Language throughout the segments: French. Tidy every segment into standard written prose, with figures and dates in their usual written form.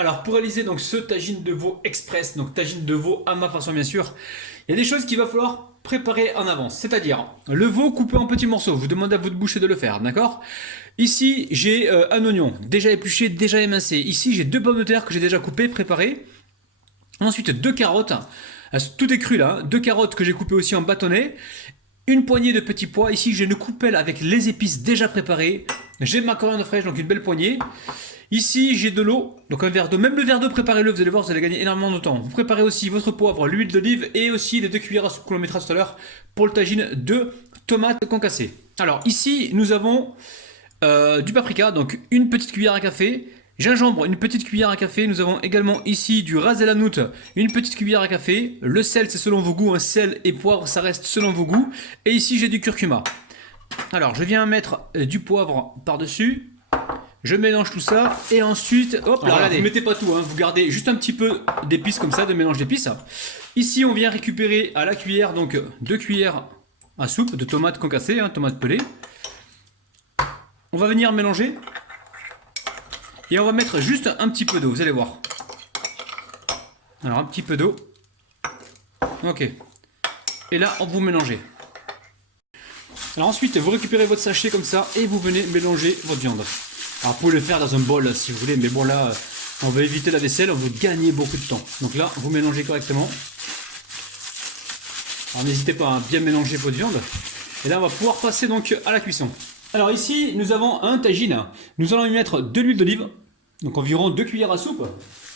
Alors pour réaliser donc ce tagine de veau express, donc tagine de veau à ma façon bien sûr, il y a des choses qu'il va falloir préparer en avance. C'est-à-dire le veau coupé en petits morceaux, vous demandez à votre boucher de le faire, d'accord? Ici j'ai un oignon déjà épluché, déjà émincé. Ici j'ai deux pommes de terre que j'ai déjà coupées, préparées. Ensuite deux carottes, tout est cru là, hein. Deux carottes que j'ai coupées aussi en bâtonnets. Une poignée de petits pois. Ici j'ai une coupelle avec les épices déjà préparées. J'ai ma coriandre fraîche, donc une belle poignée. Ici, j'ai de l'eau, donc un verre d'eau. Même le verre d'eau, préparez-le, vous allez voir, vous allez gagner énormément de temps. Vous préparez aussi votre poivre, l'huile d'olive et aussi les 2 cuillères à soupe que l'on mettra tout à l'heure pour le tagine de tomates concassées. Alors ici, nous avons du paprika, donc une petite cuillère à café. Gingembre, une petite cuillère à café. Nous avons également ici du ras el hanout, une petite cuillère à café. Le sel, c'est selon vos goûts. Un sel et poivre, ça reste selon vos goûts. Et ici, j'ai du curcuma. Alors, je viens mettre du poivre par-dessus. Je mélange tout ça et ensuite, hop là, regardez, vous mettez pas tout, hein, vous gardez juste un petit peu d'épices comme ça, de mélange d'épices. Ici, on vient récupérer à la cuillère, donc 2 cuillères à soupe de tomates concassées, hein, tomates pelées. On va venir mélanger et on va mettre juste un petit peu d'eau, vous allez voir. Alors, un petit peu d'eau. Ok. Et là, on vous mélangez. Alors ensuite, vous récupérez votre sachet comme ça et vous venez mélanger votre viande. Alors vous pouvez le faire dans un bol si vous voulez, mais bon là, on va éviter la vaisselle, on veut gagner beaucoup de temps. Donc là, vous mélangez correctement. Alors n'hésitez pas à bien mélanger votre viande. Et là, on va pouvoir passer donc à la cuisson. Alors ici, nous avons un tagine. Nous allons y mettre de l'huile d'olive, donc environ 2 cuillères à soupe.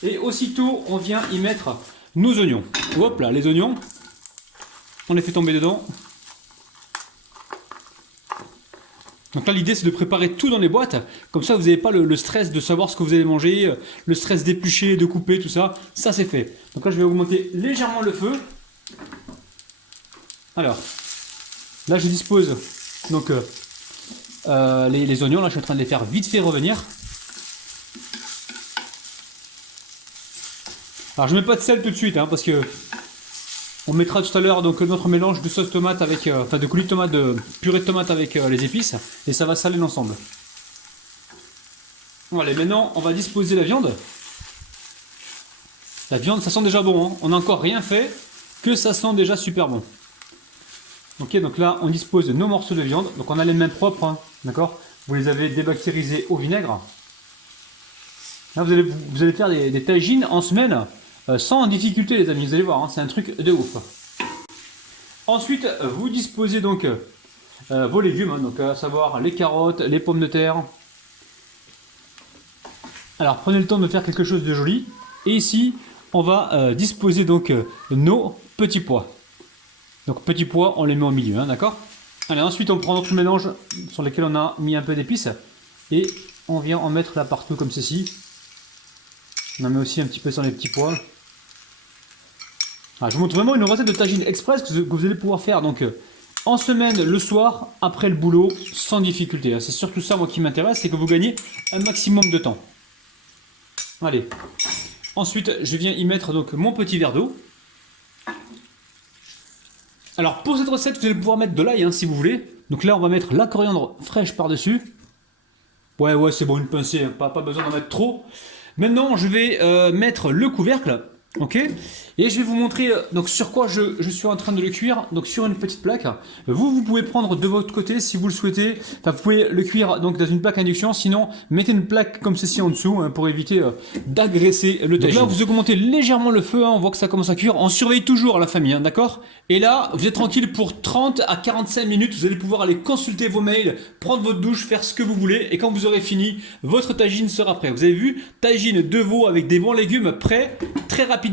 Et aussitôt, on vient y mettre nos oignons. Hop là, les oignons, on les fait tomber dedans. Donc là, l'idée, c'est de préparer tout dans les boîtes. Comme ça, vous n'avez pas le stress de savoir ce que vous allez manger, le stress d'éplucher, de couper, tout ça. Ça, c'est fait. Donc là, je vais augmenter légèrement le feu. Alors, là, je dispose donc les oignons. Là, je suis en train de les faire vite fait revenir. Alors, je ne mets pas de sel tout de suite, hein, parce que on mettra tout à l'heure donc notre mélange de sauce tomate avec, enfin de coulis de tomate, de purée de tomate avec les épices, et ça va saler l'ensemble. Allez, maintenant on va disposer la viande. La viande, ça sent déjà bon, hein. On n'a encore rien fait, que ça sent déjà super bon. Ok, donc là on dispose nos morceaux de viande, donc on a les mains propres, hein, d'accord. Vous les avez débactérisés au vinaigre. Là vous allez faire des tagines en semaine. Sans difficulté les amis, vous allez voir, hein, c'est un truc de ouf. Ensuite, vous disposez donc vos légumes, hein, donc à savoir les carottes, les pommes de terre. Alors prenez le temps de faire quelque chose de joli. Et ici, on va disposer donc nos petits pois. Donc petits pois, on les met au milieu, hein, d'accord. Allez, ensuite on prend notre mélange sur lequel on a mis un peu d'épices. Et on vient en mettre là partout comme ceci. On en met aussi un petit peu sur les petits pois. Ah, je vous montre vraiment une recette de tagine express que vous allez pouvoir faire donc en semaine, le soir, après le boulot, sans difficulté. C'est surtout ça moi qui m'intéresse, c'est que vous gagnez un maximum de temps. Allez. Ensuite, je viens y mettre donc mon petit verre d'eau. Alors pour cette recette, vous allez pouvoir mettre de l'ail, hein, si vous voulez. Donc là, on va mettre la coriandre fraîche par-dessus. Ouais, c'est bon, une pincée, hein, pas besoin d'en mettre trop. Maintenant, je vais mettre le couvercle. Ok, et je vais vous montrer donc sur quoi je suis en train de le cuire, donc sur une petite plaque. Vous pouvez prendre de votre côté si vous le souhaitez, enfin, vous pouvez le cuire donc dans une plaque induction, sinon mettez une plaque comme ceci en dessous, hein, pour éviter d'agresser le tagine. Donc là vous augmentez légèrement le feu, hein, on voit que ça commence à cuire, on surveille toujours la famille, hein, d'accord. Et là vous êtes tranquille pour 30 à 45 minutes, vous allez pouvoir aller consulter vos mails, prendre votre douche, faire ce que vous voulez, et quand vous aurez fini, votre tagine sera prêt. Vous avez vu, tagine de veau avec des bons légumes prêts, très rapidement.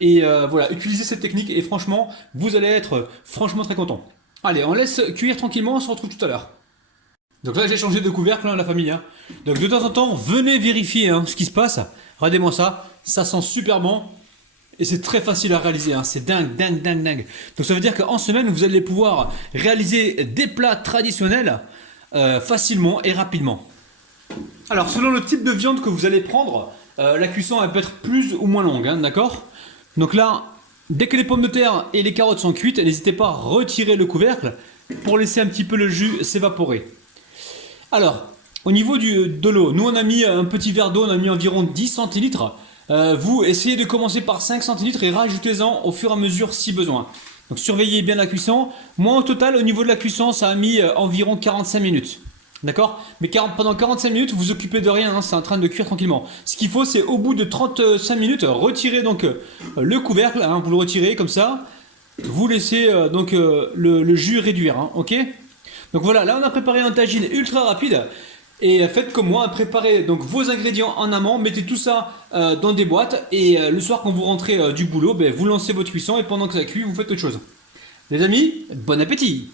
Et voilà, utilisez cette technique et franchement, vous allez être franchement très content. Allez, on laisse cuire tranquillement, on se retrouve tout à l'heure. Donc là, j'ai changé de couvercle, hein, la famille. Hein. Donc de temps en temps, venez vérifier, hein, ce qui se passe. Regardez-moi ça, ça sent super bon. Et c'est très facile à réaliser, hein. C'est dingue. Donc ça veut dire qu'en semaine, vous allez pouvoir réaliser des plats traditionnels facilement et rapidement. Alors selon le type de viande que vous allez prendre, la cuisson elle peut être plus ou moins longue, hein, d'accord. Donc là, dès que les pommes de terre et les carottes sont cuites, n'hésitez pas à retirer le couvercle pour laisser un petit peu le jus s'évaporer. Alors, Au niveau de l'eau, nous on a mis un petit verre d'eau, on a mis environ 10 centilitres. Vous essayez de commencer par 5 centilitres et rajoutez-en au fur et à mesure si besoin. Donc surveillez bien la cuisson. Moi au total, au niveau de la cuisson, ça a mis environ 45 minutes. D'accord? Mais pendant 45 minutes, vous vous occupez de rien, hein, c'est en train de cuire tranquillement. Ce qu'il faut, c'est au bout de 35 minutes, retirer donc le couvercle, hein, vous le retirez comme ça. Vous laissez le jus réduire, hein, ok? Donc voilà, là on a préparé un tagine ultra rapide. Et faites comme moi, préparez donc vos ingrédients en amont, mettez tout ça dans des boîtes et le soir quand vous rentrez du boulot, ben, vous lancez votre cuisson et pendant que ça cuit, vous faites autre chose. Les amis, bon appétit!